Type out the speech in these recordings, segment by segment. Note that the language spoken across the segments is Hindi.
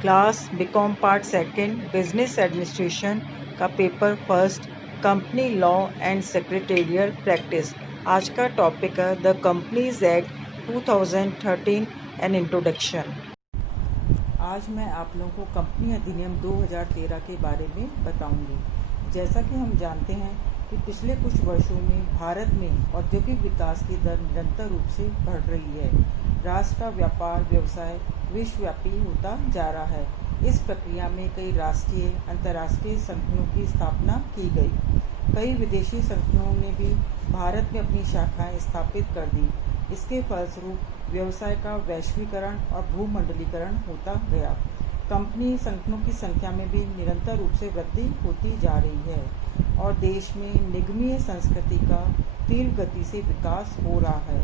Class BCom part second business administration का paper first company law and secretarial practice. आज का टॉपिक है the Companies Act 2013 an introduction. आज मैं आप लोगों को कंपनी अधिनियम 2013 के बारे में बताऊंगी। जैसा कि हम जानते हैं कि पिछले कुछ वर्षों में भारत में औद्योगिक विकास की दर निरंतर रूप से बढ़ रही है। राष्ट्र का व्यापार व्यवसाय विश्वव्यापी होता जा रहा है। इस प्रक्रिया में कई राष्ट्रीय अंतर्राष्ट्रीय संगठनों की स्थापना की गई। कई विदेशी संगठनों ने भी भारत में अपनी शाखाएं स्थापित कर दी। इसके फलस्वरूप व्यवसाय का वैश्वीकरण और भूमंडलीकरण होता गया। कंपनी संगठनों की संख्या में भी निरंतर रूप से वृद्धि होती जा रही है और देश में निगमीय संस्कृति का तीव्र गति से विकास हो रहा है।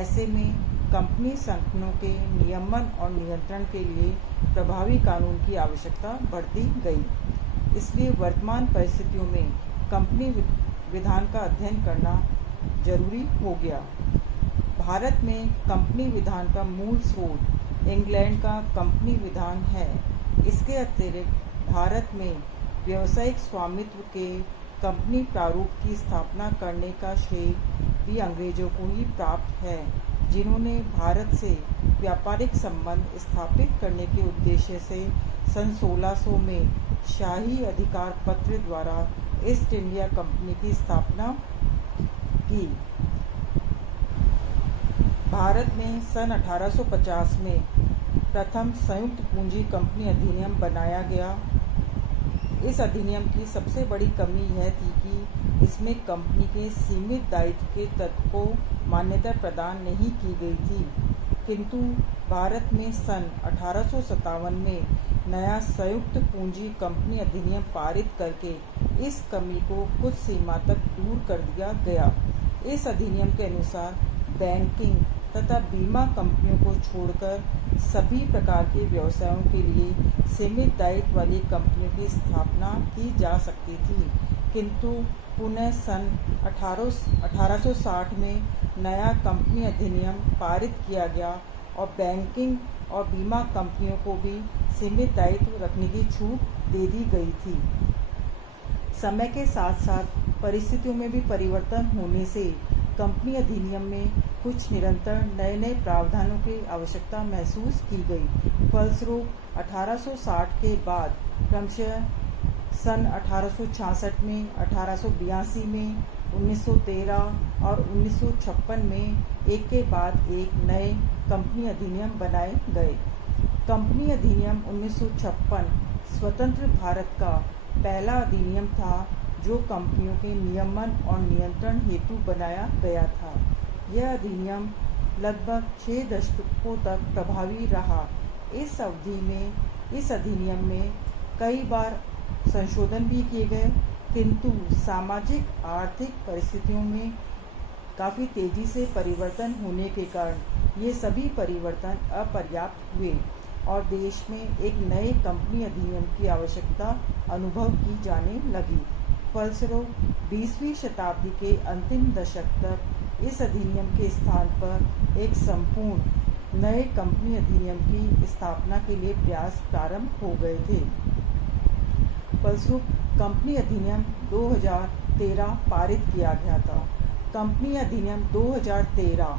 ऐसे में कंपनी संगठनों के नियमन और नियंत्रण के लिए प्रभावी कानून की आवश्यकता बढ़ती गई। इसलिए वर्तमान परिस्थितियों में कंपनी विधान का अध्ययन करना जरूरी हो गया। भारत में कंपनी विधान का मूल स्रोत इंग्लैंड का कंपनी विधान है। इसके अतिरिक्त भारत में व्यावसायिक स्वामित्व के कंपनी प्रारूप की स्थापना करने का श्रेय भी अंग्रेजों को ही प्राप्त है, जिन्होंने भारत से व्यापारिक संबंध स्थापित करने के उद्देश्य से सन 1600 में शाही अधिकार पत्र द्वारा ईस्ट इंडिया कंपनी की स्थापना की। भारत में सन 1850 में प्रथम संयुक्त पूंजी कंपनी अधिनियम बनाया गया। इस अधिनियम की सबसे बड़ी कमी यह थी कि इसमें कंपनी के सीमित दायित्व के तत्व को मान्यता प्रदान नहीं की गई थी, किंतु भारत में सन 1857 में नया संयुक्त पूंजी कंपनी अधिनियम पारित करके इस कमी को कुछ सीमा तक दूर कर दिया गया। इस अधिनियम के अनुसार बैंकिंग तथा बीमा कंपनियों को छोड़कर सभी प्रकार के व्यवसायों के लिए सीमित दायित्व वाली कंपनियों की स्थापना की जा सकती थी, किंतु पुनः सन 1860 में नया कंपनी अधिनियम पारित किया गया और बैंकिंग और बीमा कंपनियों को भी सीमित दायित्व रखने की छूट दे दी गई थी। समय के साथ साथ परिस्थितियों में भी परिवर्तन होने से कंपनी अधिनियम में कुछ निरंतर नए नए प्रावधानों की आवश्यकता महसूस की गई। फलस्वरूप 1860 के बाद क्रमशः सन 1866 में, 1882 में, 1913 और 1956 में एक के बाद एक नए कंपनी अधिनियम बनाए गए। कंपनी अधिनियम 1956 स्वतंत्र भारत का पहला अधिनियम था जो कंपनियों के नियमन और नियंत्रण हेतु बनाया गया था। यह अधिनियम लगभग 6 दशकों तक प्रभावी रहा। इस अवधि में इस अधिनियम में कई बार संशोधन भी किए गए, किंतु सामाजिक आर्थिक परिस्थितियों में काफ़ी तेजी से परिवर्तन होने के कारण ये सभी परिवर्तन अपर्याप्त हुए और देश में एक नए कंपनी अधिनियम की आवश्यकता अनुभव की जाने लगी। फलस्वरूप 20वीं शताब्दी के अंतिम दशक तक इस अधिनियम के स्थान पर एक संपूर्ण नए कंपनी अधिनियम की स्थापना के लिए प्रयास प्रारंभ हो गए थे। फलस्वरूप कंपनी अधिनियम 2013 पारित किया गया था। कंपनी अधिनियम 2013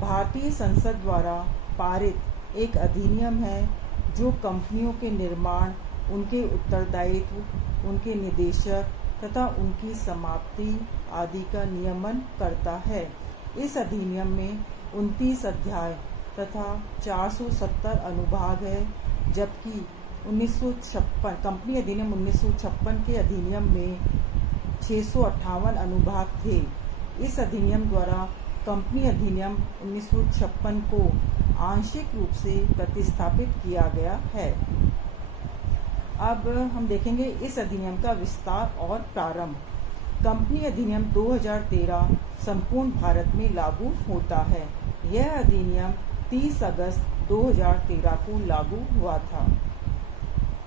भारतीय संसद द्वारा पारित एक अधिनियम है जो कंपनियों के निर्माण, उनके उत्तरदायित्व, उनके निदेशक तथा उनकी समाप्ति आदि का नियमन करता है। इस अधिनियम में 29 अध्याय तथा 470 अनुभाग है, जबकि 1956 कंपनी अधिनियम 1956 के अधिनियम में 658 अनुभाग थे। इस अधिनियम द्वारा कंपनी अधिनियम 1956 को आंशिक रूप से प्रतिस्थापित किया गया है। अब हम देखेंगे इस अधिनियम का विस्तार और प्रारंभ। कंपनी अधिनियम 2013 संपूर्ण भारत में लागू होता है। यह अधिनियम 30 अगस्त 2013 को लागू हुआ था।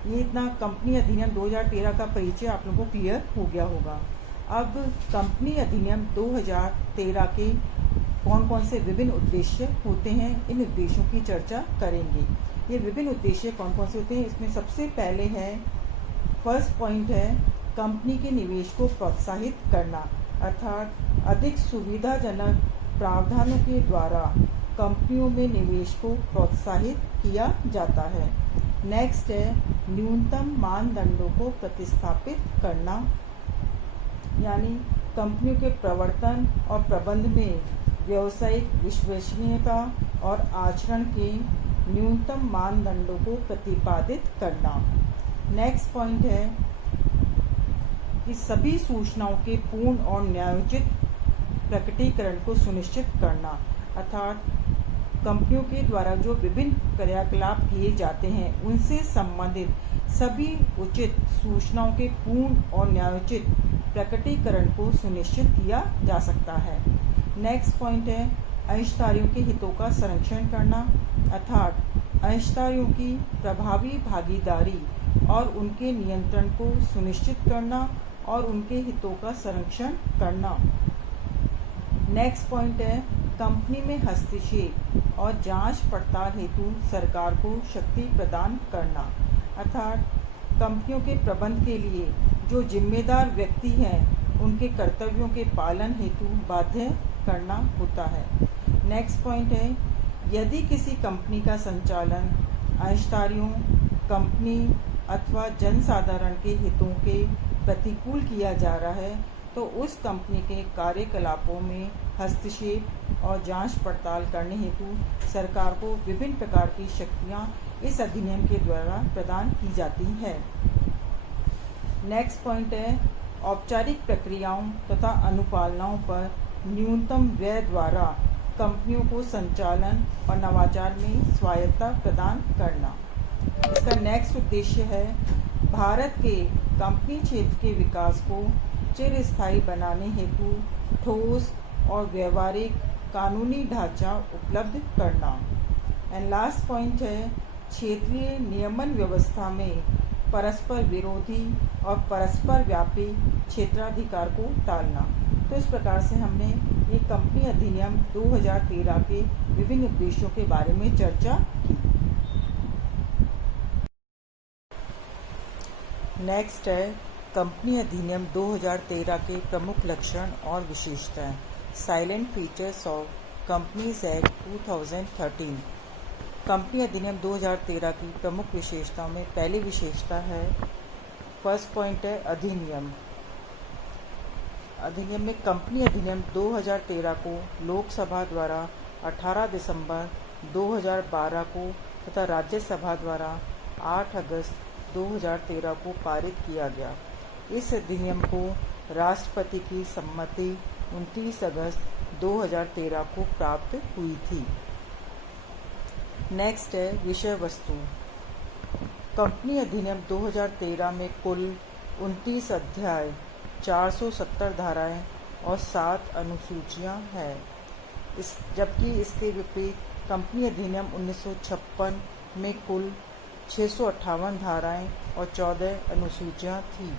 ये इतना कंपनी अधिनियम 2013 का परिचय आप लोगों को क्लियर हो गया होगा। अब कंपनी अधिनियम 2013 के कौन कौन से विभिन्न उद्देश्य होते हैं, इन उद्देश्यों की चर्चा करेंगे। ये विभिन्न उद्देश्य कौन कौन से होते हैं? इसमें सबसे पहले है, फर्स्ट पॉइंट है, कंपनी के निवेश को प्रोत्साहित करना, अर्थात अधिक सुविधाजनक प्रावधानों के द्वारा कंपनियों में निवेश को प्रोत्साहित किया जाता है। नेक्स्ट है, न्यूनतम मानदंडों को प्रतिस्थापित करना, यानी कंपनियों के प्रवर्तन और प्रबंध में व्यावसायिक विश्वसनीयता और आचरण के न्यूनतम मानदंडों को प्रतिपादित करना। नेक्स्ट पॉइंट है कि सभी सूचनाओं के पूर्ण और न्यायोचित प्रकटीकरण को सुनिश्चित करना, अर्थात कंपनियों के द्वारा जो विभिन्न क्रियाकलाप किए जाते हैं उनसे संबंधित सभी उचित सूचनाओं के पूर्ण और न्यायोचित प्रकटीकरण को सुनिश्चित किया जा सकता है। नेक्स्ट पॉइंट है, अंशधारियों के हितों का संरक्षण करना, अर्थात अंशधारियों की प्रभावी भागीदारी और उनके नियंत्रण को सुनिश्चित करना और उनके हितों का संरक्षण करना। नेक्स्ट पॉइंट है, कंपनी में हस्तक्षेप और जांच पड़ताल हेतु सरकार को शक्ति प्रदान करना, अर्थात कंपनियों के प्रबंध के लिए जो जिम्मेदार व्यक्ति हैं उनके कर्तव्यों के पालन हेतु बाध्य करना होता है। नेक्स्ट पॉइंट है, यदि किसी कंपनी का संचालन अंशधारियों, कंपनी अथवा जनसाधारण के हितों के प्रतिकूल किया जा रहा है तो उस कंपनी के कार्यकलापों में हस्तक्षेप और जांच पड़ताल करने हेतु सरकार को विभिन्न प्रकार की शक्तियां इस अधिनियम के द्वारा प्रदान की जाती है। नेक्स्ट पॉइंट है, औपचारिक प्रक्रियाओं तथा अनुपालनाओं पर न्यूनतम व्यय द्वारा कंपनियों को संचालन और नवाचार में स्वायत्तता प्रदान करना। इसका नेक्स्ट उद्देश्य है, भारत के कंपनी क्षेत्र के विकास को चिरस्थायी बनाने हेतु ठोस और व्यवहारिक कानूनी ढांचा उपलब्ध करना। एंड लास्ट पॉइंट है, क्षेत्रीय नियमन व्यवस्था में परस्पर विरोधी और परस्पर व्यापी क्षेत्राधिकार को टालना। तो इस प्रकार से हमने ये कंपनी अधिनियम 2013 के विभिन्न उद्देश्यों के बारे में चर्चा की। नेक्स्ट है, कंपनी अधिनियम 2013 के प्रमुख लक्षण और विशेषताएं। Salient features of companies Act 2013। Company अधिनियम 2013 की प्रमुख विशेषताओं में पहली विशेषता है, फर्स्ट पॉइंट है, अधिनियम में कंपनी अधिनियम 2013 को लोकसभा द्वारा 18 दिसंबर 2012 को तथा राज्यसभा द्वारा 8 अगस्त 2013 को पारित किया गया। इस अधिनियम को राष्ट्रपति की सम्मति 29 अगस्त 2013 को प्राप्त हुई थी। नेक्स्ट है, विषय वस्तु। कंपनी अधिनियम 2013 में कुल 29 अध्याय, 470 धाराएं और 7 अनुसूचियां हैं। जबकि इसके विपरीत कंपनी अधिनियम 1956 में कुल 658 धाराएं और 14 अनुसूचियां थी।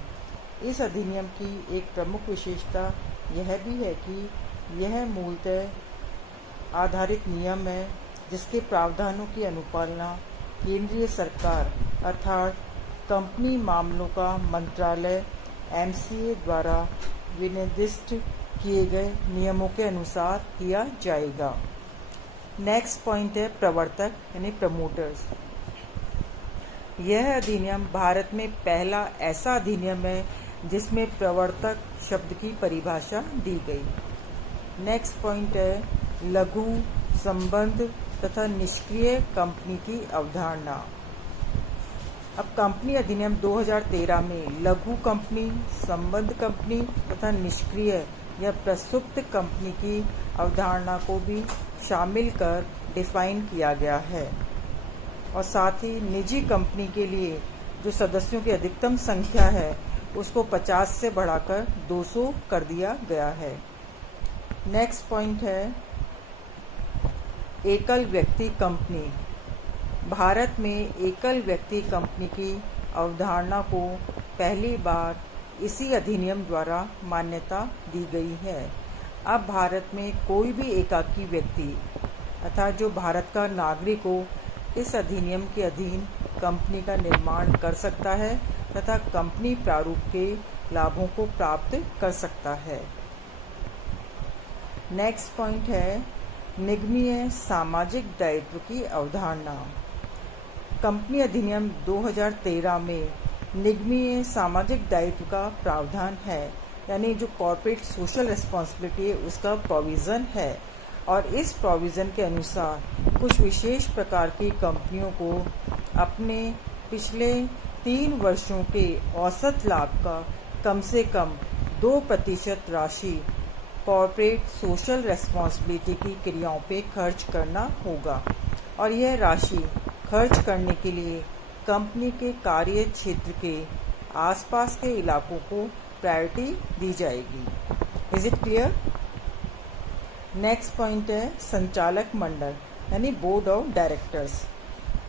इस अधिनियम की एक प्रमुख विशेषता यह भी है कि यह मूलतः आधारित नियम है जिसके प्रावधानों की अनुपालना केंद्रीय सरकार अर्थात कंपनी मामलों का मंत्रालय MCA द्वारा विनिर्दिष्ट किए गए नियमों के अनुसार किया जाएगा। नेक्स्ट पॉइंट है, प्रवर्तक यानी प्रमोटर्स। यह अधिनियम भारत में पहला ऐसा अधिनियम है जिसमें प्रवर्तक शब्द की परिभाषा दी गई। नेक्स्ट पॉइंट है, लघु, संबद्ध तथा निष्क्रिय कंपनी की अवधारणा। अब कंपनी अधिनियम 2013 में लघु कंपनी, संबद्ध कंपनी तथा निष्क्रिय या प्रसुप्त कंपनी की अवधारणा को भी शामिल कर डिफाइन किया गया है और साथ ही निजी कंपनी के लिए जो सदस्यों की अधिकतम संख्या है उसको 50 से बढ़ाकर 200 कर दिया गया है। नेक्स्ट पॉइंट है, एकल व्यक्ति कंपनी। भारत में एकल व्यक्ति कंपनी की अवधारणा को पहली बार इसी अधिनियम द्वारा मान्यता दी गई है। अब भारत में कोई भी एकाकी व्यक्ति अर्थात जो भारत का नागरिक हो इस अधिनियम के अधीन कंपनी का निर्माण कर सकता है तथा कंपनी प्रारूप के लाभों को प्राप्त कर सकता है। नेक्स्ट पॉइंट है निगमीय सामाजिक दायित्व की अवधारणा। कंपनी अधिनियम 2013 में निगमीय सामाजिक दायित्व का प्रावधान है, यानी जो कॉर्पोरेट सोशल रिस्पॉन्सिबिलिटी है उसका प्रोविज़न है। और इस प्रोविज़न के अनुसार कुछ विशेष प्रकार की कंपनियों को अपने पिछले 3 वर्षों के औसत लाभ का कम से कम 2% राशि कॉर्पोरेट सोशल रिस्पॉन्सिबिलिटी की क्रियाओं पे खर्च करना होगा और यह राशि खर्च करने के लिए कंपनी के कार्य क्षेत्र के आसपास के इलाकों को प्रायोरिटी दी जाएगी। Is it clear? Next point है संचालक मंडल यानी बोर्ड ऑफ डायरेक्टर्स।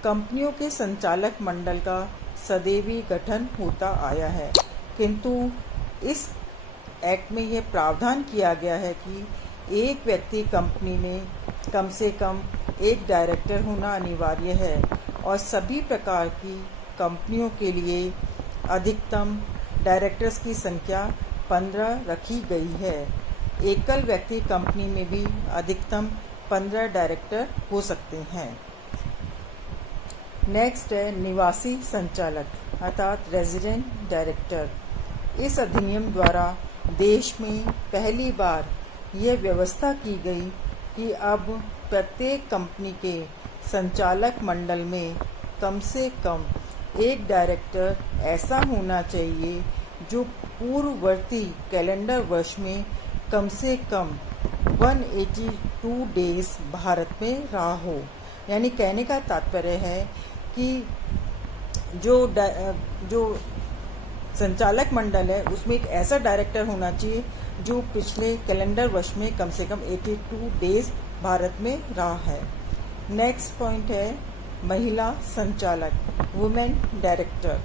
कंपनियों के संचालक मंडल का सदैवी गठन होता आया है, किंतु इस एक्ट में यह प्रावधान किया गया है कि एक व्यक्ति कंपनी में कम से कम एक डायरेक्टर होना अनिवार्य है और सभी प्रकार की कंपनियों के लिए अधिकतम डायरेक्टर्स की संख्या 15 रखी गई है। एकल व्यक्ति कंपनी में भी अधिकतम 15 डायरेक्टर हो सकते हैं। नेक्स्ट है निवासी संचालक अर्थात रेजिडेंट डायरेक्टर। इस अधिनियम द्वारा देश में पहली बार यह व्यवस्था की गई कि अब प्रत्येक कंपनी के संचालक मंडल में कम से कम एक डायरेक्टर ऐसा होना चाहिए जो पूर्ववर्ती कैलेंडर वर्ष में कम से कम 182 डेज भारत में रहा हो। यानी कहने का तात्पर्य है कि जो संचालक मंडल है उसमें एक ऐसा डायरेक्टर होना चाहिए जो पिछले कैलेंडर वर्ष में कम से कम 82 डेज भारत में रहा है। नेक्स्ट पॉइंट है महिला संचालक वुमेन डायरेक्टर।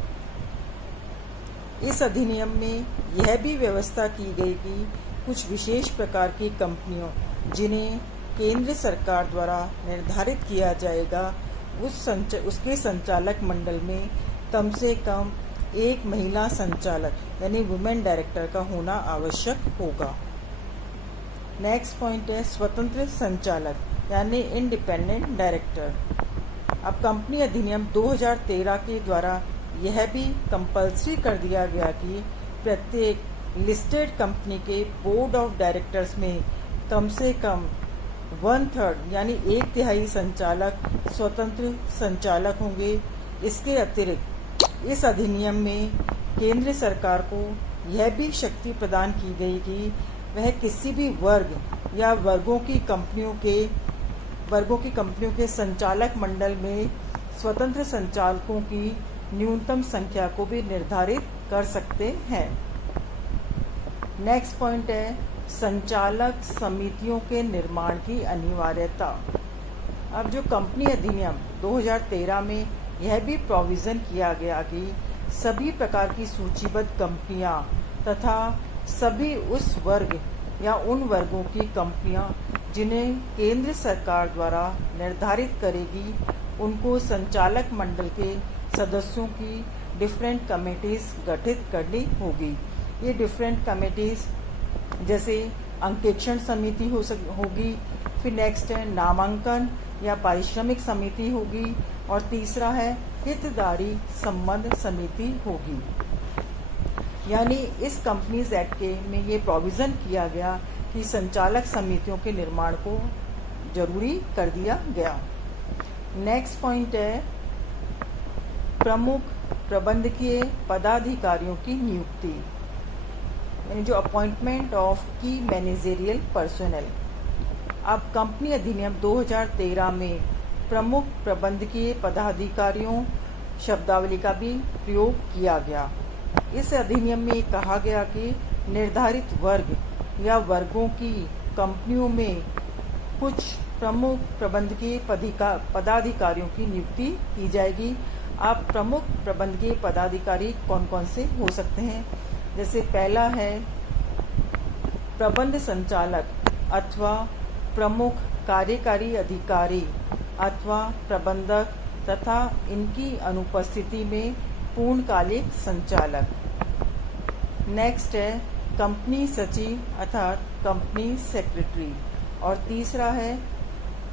इस अधिनियम में यह भी व्यवस्था की गई कि कुछ विशेष प्रकार की कंपनियों जिन्हें केंद्र सरकार द्वारा निर्धारित किया जाएगा उसके संचालक मंडल में कम से कम एक महिला संचालक यानी वुमेन डायरेक्टर का होना आवश्यक होगा। नेक्स्ट पॉइंट है स्वतंत्र संचालक यानी इंडिपेंडेंट डायरेक्टर। अब कंपनी अधिनियम 2013 के द्वारा यह भी कंपल्सरी कर दिया गया कि प्रत्येक लिस्टेड कंपनी के बोर्ड ऑफ डायरेक्टर्स में कम से कम 1/3 यानी 1/3 संचालक स्वतंत्र संचालक होंगे। इसके अतिरिक्त इस अधिनियम में केंद्र सरकार को यह भी शक्ति प्रदान की गई कि वह किसी भी वर्ग या वर्गों की कंपनियों के संचालक मंडल में स्वतंत्र संचालकों की न्यूनतम संख्या को भी निर्धारित कर सकते हैं। नेक्स्ट पॉइंट है संचालक समितियों के निर्माण की अनिवार्यता। अब जो कंपनी अधिनियम 2013 में यह भी प्रोविज़न किया गया कि सभी प्रकार की सूचीबद्ध कंपनियां तथा सभी उस वर्ग या उन वर्गों की कंपनियां जिन्हें केंद्र सरकार द्वारा निर्धारित करेगी उनको संचालक मंडल के सदस्यों की डिफरेंट कमेटीज गठित करनी होगी। ये डिफरेंट कमेटीज जैसे अंकेक्षण समिति होगी, फिर नेक्स्ट है नामांकन या पारिश्रमिक समिति होगी और तीसरा है हितधारी संबंध समिति होगी। यानी इस कंपनीज एक्ट के में ये प्रोविज़न किया गया कि संचालक समितियों के निर्माण को जरूरी कर दिया गया। नेक्स्ट पॉइंट है प्रमुख प्रबंधकीय पदाधिकारियों की नियुक्ति यानी जो अपॉइंटमेंट ऑफ की मैनेजरियल पर्सोनल। अब कंपनी अधिनियम 2013 में प्रमुख प्रबंधकीय पदाधिकारियों शब्दावली का भी प्रयोग किया गया। इस अधिनियम में कहा गया कि निर्धारित वर्ग या वर्गों की कंपनियों में कुछ प्रमुख प्रबंधकीय पदाधिकारियों की नियुक्ति की जाएगी। आप प्रमुख प्रबंधकीय पदाधिकारी कौन कौन से हो सकते हैं? जैसे पहला है प्रबंध संचालक अथवा प्रमुख कार्यकारी अधिकारी अथवा प्रबंधक तथा इनकी अनुपस्थिति में पूर्णकालिक संचालक। नेक्स्ट है कंपनी सचिव अर्थात कंपनी सेक्रेटरी। और तीसरा है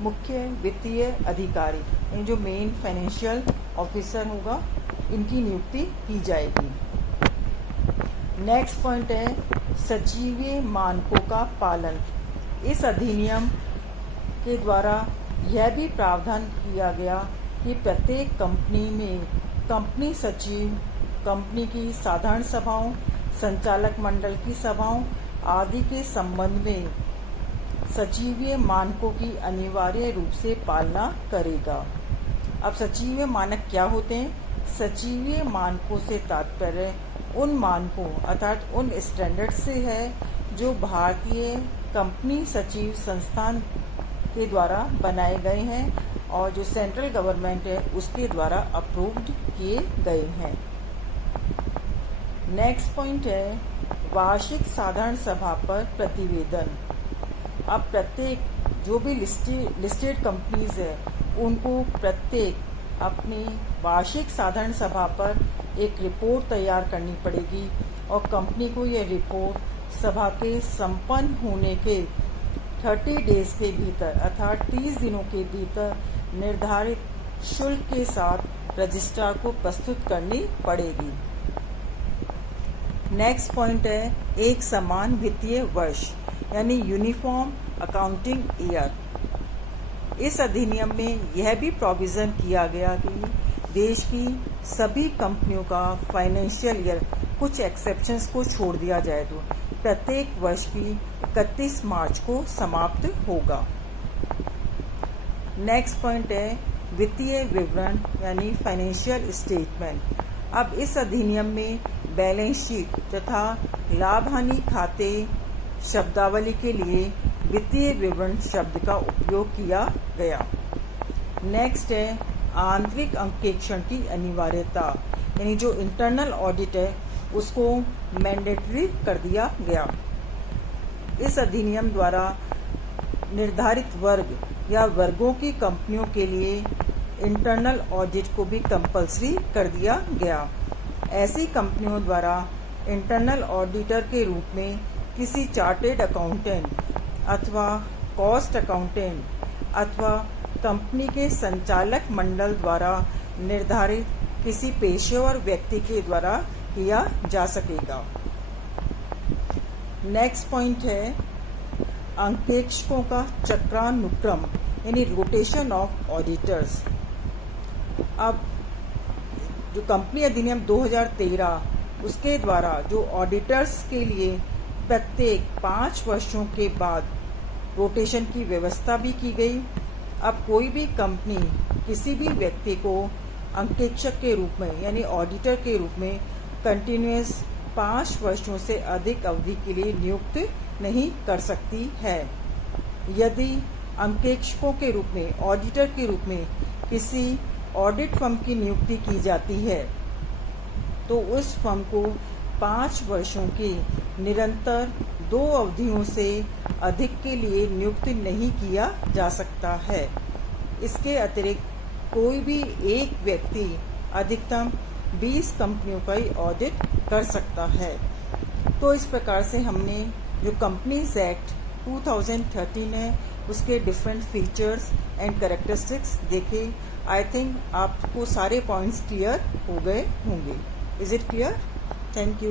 मुख्य वित्तीय अधिकारी, यानी जो मेन फाइनेंशियल ऑफिसर होगा, इनकी नियुक्ति की जाएगी। नेक्स्ट पॉइंट है सचिवीय मानकों का पालन। इस अधिनियम के द्वारा यह भी प्रावधान किया गया कि प्रत्येक कंपनी में कंपनी सचिव कंपनी की साधारण सभाओं, संचालक मंडल की सभाओं आदि के संबंध में सचिवीय मानकों की अनिवार्य रूप से पालना करेगा। अब सचिवीय मानक क्या होते हैं? सचिवीय मानकों से तात्पर्य उन मानकों अर्थात उन स्टैंडर्ड से है जो भारतीय कंपनी सचिव संस्थान के द्वारा बनाए गए हैं और जो सेंट्रल गवर्नमेंट है उसके द्वारा अप्रूव्ड किए गए हैं। नेक्स्ट पॉइंट है वार्षिक साधारण सभा पर प्रतिवेदन। अब प्रत्येक जो भी लिस्टेड कंपनीज है उनको प्रत्येक अपनी वार्षिक साधारण सभा पर एक रिपोर्ट तैयार करनी पड़ेगी और कंपनी को यह रिपोर्ट सभा के संपन्न होने के 30 डेज के भीतर अर्थात 30 दिनों के भीतर निर्धारित शुल्क के साथ रजिस्ट्रार को प्रस्तुत करनी पड़ेगी। नेक्स्ट पॉइंट है एक समान वित्तीय वर्ष यानी यूनिफॉर्म अकाउंटिंग ईयर। इस अधिनियम में यह भी प्रोविजन किया गया कि देश की सभी कंपनियों का फाइनेंशियल ईयर कुछ एक्सेप्शंस को छोड़ दिया जाए तो प्रत्येक वर्ष की 31 मार्च को समाप्त होगा। नेक्स्ट पॉइंट है वित्तीय विवरण यानी फाइनेंशियल स्टेटमेंट। अब इस अधिनियम में बैलेंस शीट तथा लाभ हानि खाते शब्दावली के लिए वित्तीय विवरण शब्द का उपयोग किया गया। नेक्स्ट है आंतरिक अंकेक्षण की अनिवार्यता, यानी जो इंटरनल ऑडिट है उसको मैंडेटरी कर दिया गया। इस अधिनियम द्वारा निर्धारित वर्ग या वर्गों की कंपनियों के लिए इंटरनल ऑडिट को भी कंपलसरी कर दिया गया। ऐसी कंपनियों द्वारा इंटरनल ऑडिटर के रूप में किसी चार्टेड अकाउंटेंट अथवा कॉस्ट अकाउंटेंट अथवा कंपनी के संचालक मंडल द्वारा निर्धारित किसी पेशेवर व्यक्ति के द्वारा किया जा सकेगा। नेक्स्ट पॉइंट है अंकेक्षकों का चक्रानुक्रम यानी रोटेशन ऑफ ऑडिटर्स। अब जो कंपनी अधिनियम 2013 उसके द्वारा जो ऑडिटर्स के लिए प्रत्येक 5 वर्षों के बाद रोटेशन की व्यवस्था भी की गई। अब कोई भी कंपनी किसी भी व्यक्ति को अंकेक्षक के रूप में यानी ऑडिटर के रूप में कंटिन्यूअस 5 वर्षों से अधिक अवधि के लिए नियुक्त नहीं कर सकती है। यदि अंकेक्षकों के रूप में ऑडिटर के रूप में किसी ऑडिट फर्म की नियुक्ति की जाती है तो उस फर्म को 5 वर्षों की निरंतर 2 अवधियों से अधिक के लिए नियुक्त नहीं किया जा सकता है। इसके अतिरिक्त कोई भी एक व्यक्ति अधिकतम 20 कंपनियों का ही ऑडिट कर सकता है। तो इस प्रकार से हमने जो कंपनीज एक्ट 2013 है उसके डिफरेंट फीचर्स एंड कैरेक्टरिस्टिक्स देखे। आई थिंक आपको सारे पॉइंट्स क्लियर हो गए होंगे। Is it clear? Thank you.